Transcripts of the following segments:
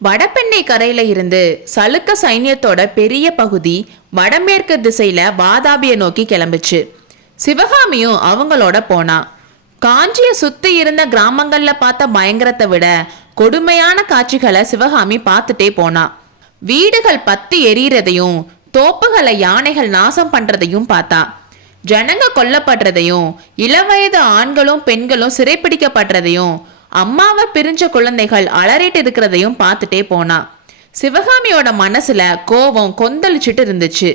வடபெண்ணை கரையில இருந்து சளுக்க சைன்யத்தோட பெரிய பகுதி வடமேற்கு திசையில வாதாபியை நோக்கி கிளம்புச்சு. சிவகாமியும் அவங்களோட போனா. காஞ்சிய சுத்தி இருந்த கிராமங்கள்ல பார்த்த பயங்கரத்தை விட கொடுமையான காட்சிகளை சிவகாமி பார்த்துட்டே போனா. வீடுகள் பத்தி எரியறதையும் தோப்புகளை யானைகள் நாசம் பண்றதையும் பார்த்தா. ஜனங்க கொல்லப்படுறதையும் இளவயது ஆண்களும் பெண்களும் சிறைப்பிடிக்கப்படுறதையும் அம்மாவை பிரிஞ்ச குழந்தைகள் அலறிட்டு இருக்கிறதையும் பார்த்துட்டே போனா. சிவகாமியோட மனசுல கோபம் கொந்தளிச்சுட்டு இருந்துச்சு.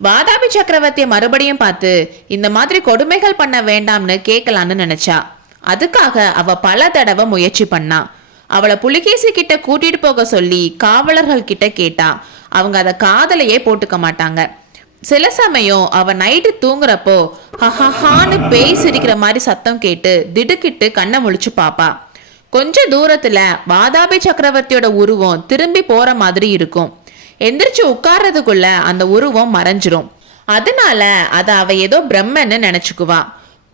வாதாபி சக்கரவர்த்தியை மறுபடியும் பார்த்து இந்த மாதிரி கொடுமைகள் பண்ண வேண்டாம்னு கேட்கலான்னு நினைச்சா. அதுக்காக அவ பல தடவை முயற்சி பண்ணா. அவளை புலிகேசி கிட்ட கூட்டிட்டு போக சொல்லி காவலர்கள் கிட்ட கேட்டா. அவங்க அதை காதலையே போட்டுக்க மாட்டாங்க. சில சமயம் அவ நைட்டு தூங்குறப்போ ஹஹான்னு பேய் சிரிக்கிற மாதிரி சத்தம் கேட்டு திடுக்கிட்டு கண்ணை முழிச்சு பாப்பா. கொஞ்ச தூரத்துல வாதாபி சக்கரவர்த்தியோட உருவம் திரும்பி போற மாதிரி இருக்கும். எந்திரிச்சு உட்கார்றதுக்குள்ள அந்த உருவம் மறைஞ்சிரும். அதனால அத அவ ஏதோ பிரம்மன்னு நினைச்சுக்குவா.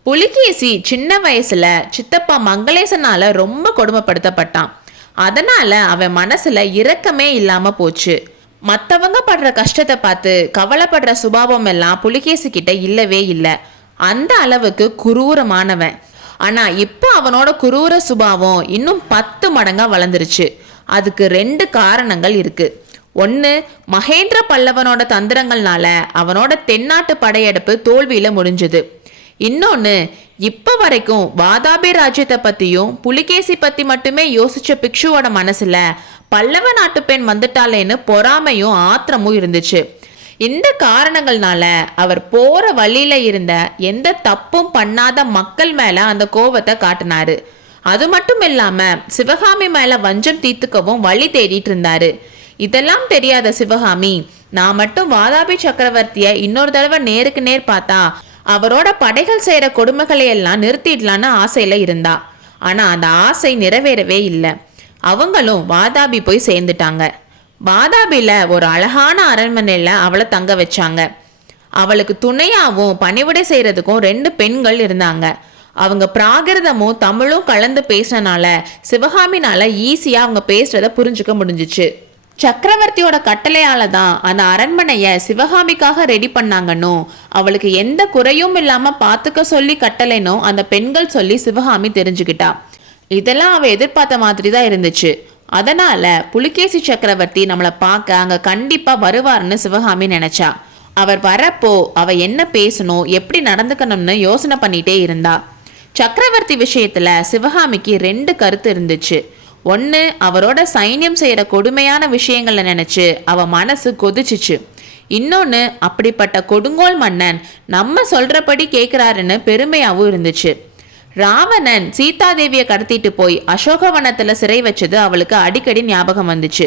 புலிகேசி சின்ன வயசுல சித்தப்பா மங்களேசனால ரொம்ப கொடுமைப்படுத்தப்பட்டான். அதனால அவன் மனசுல இரக்கமே இல்லாம போச்சு. மற்றவங்க படுற கஷ்டத்தை பார்த்து கவலைப்படுற சுபாவம் எல்லாம் புலிகேசி கிட்ட இல்லவே இல்லை. அந்த அளவுக்கு குரூரமானவன். ஆனா இப்போ அவனோட குரூர சுபாவம் இன்னும் 10 மடங்கா வளர்ந்துருச்சு. அதுக்கு 2 காரணங்கள் இருக்கு. ஒன்று, மகேந்திர பல்லவனோட தந்திரங்கள்னால அவனோட தென்னாட்டு படையெடுப்பு தோல்வியில முடிஞ்சது. இன்னொன்று, இப்போ வரைக்கும் வாதாபி ராஜ்யத்தை பத்தியும் புலிகேசி பத்தி மட்டுமே யோசிச்ச பிக்ஷுவோட மனசுல பல்லவ நாட்டு பெண் வந்துட்டாளேன்னு பொறாமையும் ஆத்திரமும் இருந்துச்சு. இந்த காரணங்கள்னால அவர் போற வழியில இருந்த எந்த தப்பும் பண்ணாத மக்கள் மேல அந்த கோபத்தை காட்டினாரு. அது மட்டும் இல்லாம சிவகாமி மேல வஞ்சம் தீர்த்துக்கவும் வழி தேடிட்டு இருந்தாரு. இதெல்லாம் தெரியாத சிவகாமி நான் மட்டும் வாதாபி சக்கரவர்த்திய இன்னொரு தடவை நேருக்கு நேர் பார்த்தா அவரோட படைகள் செய்யற கொடுமைகளை எல்லாம் நிறுத்திடலான்னு ஆசையில இருந்தா. ஆனா அந்த ஆசை நிறைவேறவே இல்லை. அவங்களும் வாதாபி போய் சேர்ந்துட்டாங்க. வாதாபில ஒரு அழகான அரண்மனையில அவளை தங்க வச்சாங்க. அவளுக்கு துணையாவும் பணிவிடை செய்யறதுக்கும் 2 பெண்கள் இருந்தாங்க. அவங்க பிராகிருதமும் தமிழும் கலந்து பேசினால சிவகாமினால ஈஸியா அவங்க பேசுறத புரிஞ்சுக்க முடிஞ்சிச்சு. சக்கரவர்த்தியோட கட்டளையால தான் அந்த அரண்மனைய சிவகாமிக்காக ரெடி பண்ணாங்கன்னு அவளுக்கு எந்த குறையும் இல்லாம பாத்துக்க சொல்லி கட்டளைனோ அந்த பெண்கள் சொல்லி சிவகாமி தெரிஞ்சுக்கிட்டா. இதெல்லாம் அவ எதிர்பார்த்த மாதிரி தான் இருந்துச்சு. அதனால புலிகேசி சக்கரவர்த்தி நம்மளை பார்க்க அங்க கண்டிப்பா வருவார்னு சிவகாமி நினைச்சா. அவர் வரப்போ அவ என்ன பேசணும் எப்படி நடந்துக்கணும்னு யோசனை பண்ணிட்டே இருந்தா. சக்கரவர்த்தி விஷயத்துல சிவகாமிக்கு 2 கருத்து இருந்துச்சு. ஒன்று, அவரோட சைன்யம் செய்யற கொடுமையான விஷயங்களை நினைச்சு அவ மனசு கொதிச்சிச்சு. இன்னொன்று, அப்படிப்பட்ட கொடுங்கோல் மன்னன் நம்ம சொல்றபடி கேட்கிறாருன்னு பெருமையாவும் இருந்துச்சு. ராவணன் சீதாதேவியை கடத்திட்டு போய் அசோகவனத்துல சிறை வச்சது அவளுக்கு அடிக்கடி ஞாபகம் வந்துச்சு.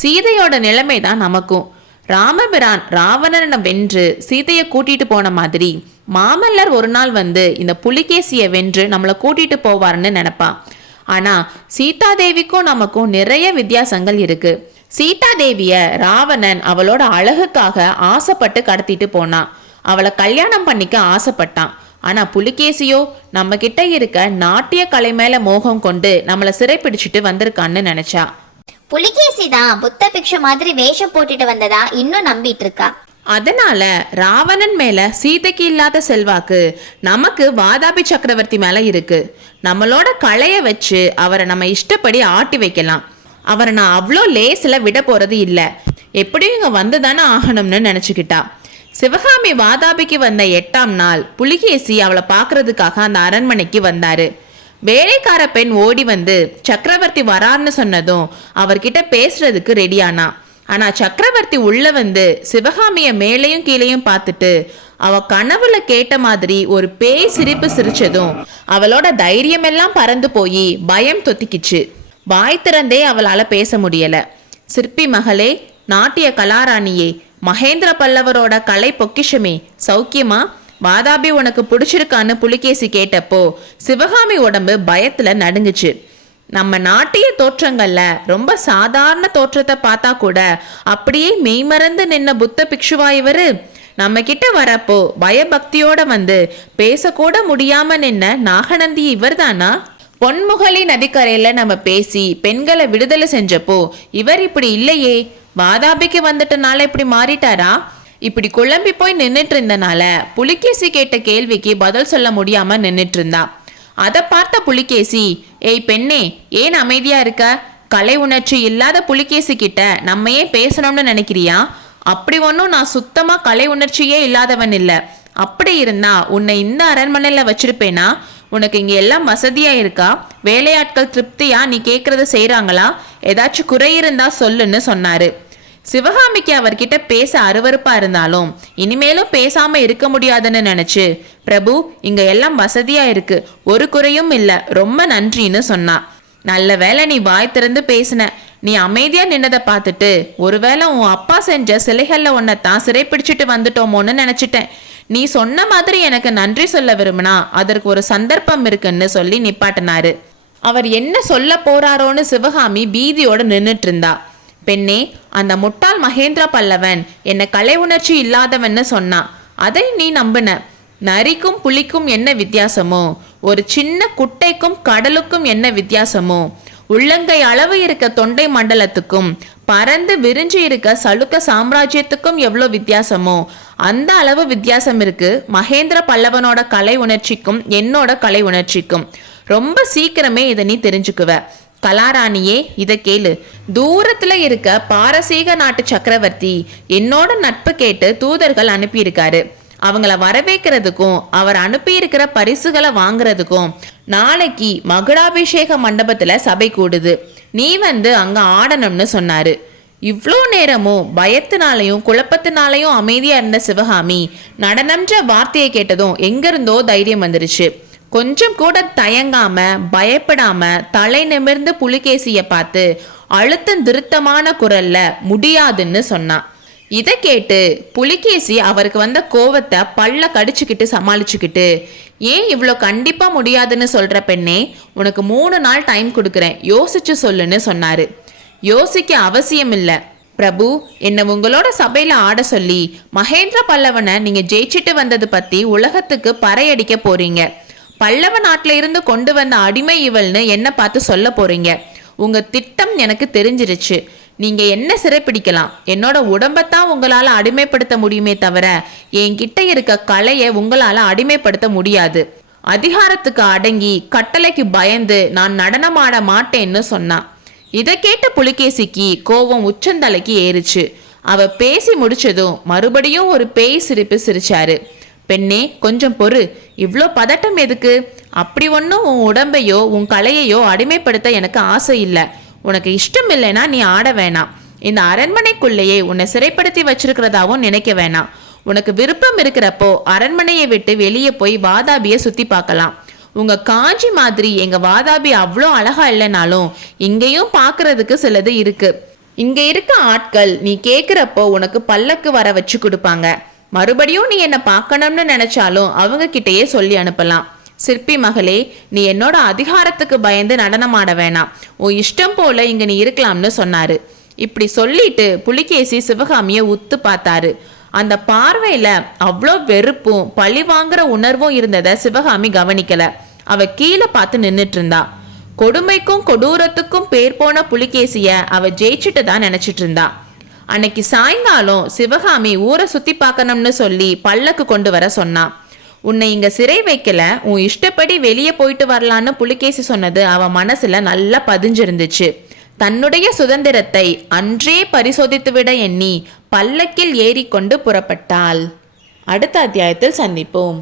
சீதையோட நிலைமை தான் நமக்கும். ராமபிரான் ராவணனை வென்று சீதையை கூட்டிட்டு போன மாதிரி மாமல்லர் ஒரு நாள் வந்து இந்த புலிகேசியை வென்று நம்மளை கூட்டிட்டு போவார்னு நினைப்பா. ஆனா சீதாதேவிக்கும் நமக்கும் நிறைய வித்தியாசங்கள் இருக்கு. சீதாதேவிய ராவணன் அவளோட அழகுக்காக ஆசைப்பட்டு கடத்திட்டு போனான். அவளை கல்யாணம் பண்ணிக்க ஆசைப்பட்டான். ஆனா புலிகேசியோ நம்ம கிட்ட இருக்க நாட்டிய கலை மேல மோகம் கொண்டு நம்மளை சிறைப்பிடிச்சிட்டு வந்திருக்கான்னு நினைச்சா. புலிகேசி தான் புத்த பிக்ஷு மாதிரி வேஷம் போட்டுட்டு வந்ததா இன்னும் நம்பிட்டு இருக்கா. அதனால ராவணன் மேல சீதைக்கு இல்லாத செல்வாக்கு நமக்கு வாதாபி சக்கரவர்த்தி மேல இருக்கு. நம்மளோட கலைய வச்சு அவரை நம்ம இஷ்டப்படி ஆட்டி வைக்கலாம். அவரை நான் அவ்வளோ லேசில விட போறது இல்லை. எப்படியும் இங்க வந்துதானே ஆகணும்னு நினைச்சுக்கிட்டா. சிவகாமி வாதாபிக்கு வந்த 8ஆம் நாள் புலிகேசி அவளை பார்க்கறதுக்காக அந்த அரண்மனைக்கு வந்தாரு. வேலைக்கார பெண் ஓடி வந்து சக்கரவர்த்தி வரார்னு சொன்னதும் அவர்கிட்ட பேசுறதுக்கு ரெடியானா. ஆனா சக்கரவர்த்தி உள்ள வந்து சிவகாமிய மேலையும் கீழையும் பார்த்துட்டு அவ கனவுல கேட்ட மாதிரி ஒரு பேய் சிரிப்பு சிரிச்சதும் அவளோட தைரியம் எல்லாம் பறந்து போய் பயம் தொத்திக்கிச்சு. வாய் திறந்தே அவளால பேச முடியல. சிற்பி மகளே, நாட்டிய கலாராணியே, மகேந்திர பல்லவரோட கலை பொக்கிஷமே, சௌக்கியமா? வாதாபி உனக்கு பிடிச்சிருக்கான்னு புலிகேசி கேட்டப்போ சிவகாமி உடம்பு பயத்துல நடுங்குச்சு. நம்ம நாட்டிய தோற்றங்கள்ல ரொம்ப சாதாரண தோற்றத்தை பார்த்தா கூட அப்படியே மெய்மறந்து நின்ன புத்த பிக்ஷுவா இவரு. நம்ம கிட்ட வரப்போ பயபக்தியோட வந்து பேசக்கூட முடியாம நின்ன நாகநந்தி இவர் தானா? பொன்முகலி நதிக்கரையில நம்ம பேசி பெண்களை விடுதலை செஞ்சப்போ இவர் இப்படி இல்லையே, வாதாபிக்கு வந்துட்டனால இப்படி மாறிட்டாரா? இப்படி குழம்பி போய் நின்னுட்டு இருந்தனால புலிகேசி கேட்ட கேள்விக்கு பதில் சொல்ல முடியாம நின்னுட்டு இருந்தா. அதை பார்த்த புலிகேசி, ஏய் பெண்ணே, ஏன் அமைதியா இருக்க? கலை உணர்ச்சி இல்லாத புலிகேசி கிட்ட நம்ம ஏன் பேசணும்னு நினைக்கிறியா? அப்படி ஒன்றும் நான் சுத்தமா கலை உணர்ச்சியே இல்லாதவன் இல்லை. அப்படி இருந்தா உன்னை இந்த அரண்மனையில வச்சிருப்பேனா? உனக்கு இங்க எல்லாம் வசதியா இருக்கா? வேலையாட்கள் திருப்தியா நீ கேட்கறத செய்யறாங்களா? ஏதாச்சும் குறை இருந்தா சொல்லுன்னு சொன்னாரு. சிவகாமிக்கு அவர்கிட்ட பேச அருவருப்பா இருந்தாலும் இனிமேலும் பேசாம இருக்க முடியாதுன்னு நினைச்சு, பிரபு இங்க எல்லாம் வசதியா இருக்கு, ஒரு குறையும் இல்ல, ரொம்ப நன்றின்னு சொன்னா. நல்ல வேளை நீ வாய் திறந்து பேசின. நீ அமைதியா நின்னதை பார்த்துட்டு ஒருவேளை உன் அப்பா செஞ்ச சிலைகள்ல ஒன்னத்தான் சிறைப்பிடிச்சிட்டு வந்துட்டோமோன்னு நினைச்சிட்டேன். நீ சொன்ன மாதிரி எனக்கு நன்றி சொல்ல விரும்பினா அதற்கு ஒரு சந்தர்ப்பம் இருக்குன்னு சொல்லி நிப்பாட்டினாரு. அவர் என்ன சொல்ல போறாரோன்னு சிவகாமி பீதியோட நின்னுட்டு இருந்தா. பெண்ணே, அந்த முட்டாள் மகேந்திர பல்லவன் என்ன கலை உணர்ச்சி இல்லாதவன்னு சொன்னான். அதை நீ நம்பின. நரிக்கும் புலிக்கும் என்ன வித்தியாசமோ, ஒரு சின்ன குட்டைக்கும் கடலுக்கும் என்ன வித்தியாசமோ, உள்ளங்கை அளவு இருக்க தொண்டை மண்டலத்துக்கும் பறந்து விரிஞ்சு இருக்க சலுக்க சாம்ராஜ்யத்துக்கும் எவ்வளோ வித்தியாசமோ அந்த அளவு வித்தியாசம் இருக்கு மகேந்திர பல்லவனோட கலை உணர்ச்சிக்கும் என்னோட கலை உணர்ச்சிக்கும். ரொம்ப சீக்கிரமே இதை நீ தெரிஞ்சுக்குவ. கலாராணியே, இதை கேளு. தூரத்துல இருக்க பாரசீக நாட்டு சக்கரவர்த்தி என்னோட நட்பு கேட்டு தூதர்கள் அனுப்பியிருக்காரு. அவங்கள வரவேற்கிறதுக்கும் அவர் அனுப்பியிருக்கிற பரிசுகளை வாங்குறதுக்கும் நாளைக்கு மகுடாபிஷேக மண்டபத்துல சபை கூடுது. நீ வந்து அங்க ஆடணும்னு சொன்னாரு. இவ்வளோ நேரமும் பயத்தினாலையும் குழப்பத்தினாலையும் அமைதியா இருந்த சிவகாமி நடனம்ன்ற வார்த்தையை கேட்டதும் எங்கிருந்தோ தைரியம் வந்துருச்சு. கொஞ்சம் கூட தயங்காம பயப்படாம தலை நிமிர்ந்து புலிகேசிய பார்த்து அழுத்தம் திருத்தமான குரல்ல முடியாதுன்னு சொன்னான். இதை கேட்டு புலிகேசி அவருக்கு வந்த கோவத்தை பல்ல கடிச்சுக்கிட்டு சமாளிச்சுக்கிட்டு, ஏன் இவ்வளோ கண்டிப்பா முடியாதுன்னு சொல்ற பெண்ணே, உனக்கு 3 நாள் டைம் கொடுக்குறேன், யோசிச்சு சொல்லுன்னு சொன்னாரு. யோசிக்க அவசியம் இல்லை பிரபு, என்ன உங்களோட சபையில ஆட சொல்லி மகேந்திர பல்லவனை நீங்க ஜெயிச்சிட்டு வந்தது பத்தி உலகத்துக்கு பறையடிக்க போறீங்க. பல்லவ நாட்டில இருந்து கொண்டு வந்த அடிமை இவள்னு என்ன பார்த்து சொல்ல போறீங்க. உங்க திட்டம் எனக்கு தெரிஞ்சிருச்சு. நீங்க என்ன சிறைப்பிடிக்கலாம், என்னோட உடம்பத்தான் உங்களால அடிமைப்படுத்த முடியுமே தவிர என்கிட்ட இருக்க கலையை உங்களால அடிமைப்படுத்த முடியாது. அதிகாரத்துக்கு அடங்கி கட்டளைக்கு பயந்து நான் நடனமாட மாட்டேன்னு சொன்னான். இதை கேட்ட புலிகேசிக்கு கோபம் உச்சந்தலைக்கு ஏறிச்சு. அவ பேசி முடிச்சதும் மறுபடியும் ஒரு பேய் சிரிப்பு சிரிச்சாரு. பெண்ணே, கொஞ்சம் பொறு, இவ்வளோ பதட்டம் எதுக்கு? அப்படி ஒன்றும் உன் உடம்பையோ உன் கலையையோ அடிமைப்படுத்த எனக்கு ஆசை இல்லை. உனக்கு இஷ்டம் இல்லைன்னா நீ ஆட வேணாம். இந்த அரண்மனைக்குள்ளேயே உன்னை சிறைப்படுத்தி வச்சிருக்கிறதாவும் நினைக்க வேணாம். உனக்கு விருப்பம் இருக்கிறப்போ அரண்மனையை விட்டு வெளியே போய் வாதாபியை சுத்தி பார்க்கலாம். உங்க காஞ்சி மாதிரி எங்க வாதாபி அவ்வளோ அழகா இல்லைனாலும் இங்கேயும் பார்க்கறதுக்கு சிலது இருக்கு. இங்க இருக்க ஆட்கள் நீ கேட்குறப்போ உனக்கு பல்லக்கு வர வச்சு கொடுப்பாங்க. மறுபடியும் நீ என்ன பார்க்கணும்னு நினைச்சாலும் அவங்க கிட்டேயே சொல்லி அனுப்பலாம். சிற்பி மகளே, நீ என்னோட அதிகாரத்துக்கு பயந்து நடனமாட வேணாம். உன் இஷ்டம் போல இங்க நீ இருக்கலாம்னு சொன்னாரு. இப்படி சொல்லிட்டு புலிகேசி சிவகாமிய உத்து பார்த்தாரு. அந்த பார்வையில அவ்வளோ வெறுப்பும் பழி வாங்குற உணர்வும் இருந்ததை சிவகாமி கவனிக்கல. அவ கீழே பார்த்து நின்னுட்டு இருந்தா. கொடுமைக்கும் கொடூரத்துக்கும் பேர் போன புலிகேசிய அவ ஜெயிச்சுட்டு தான் நினைச்சிட்டு இருந்தா. அன்னைக்கு சாயங்காலம் சிவகாமி ஊரை சுத்தி பார்க்கணும்னு சொல்லி பல்லக்கு கொண்டு வர சொன்னான். உன்னை இங்க சிறை வைக்கல, உன் இஷ்டப்படி வெளியே போயிட்டு வரலான்னு புலிகேசி சொன்னது அவ மனசுல நல்லா பதிஞ்சிருந்துச்சு. தன்னுடைய சுதந்திரத்தை அன்றே பரிசோதித்துவிட எண்ணி பல்லக்கில் ஏறிக்கொண்டு புறப்பட்டாள். அடுத்த அத்தியாயத்தில் சந்திப்போம்.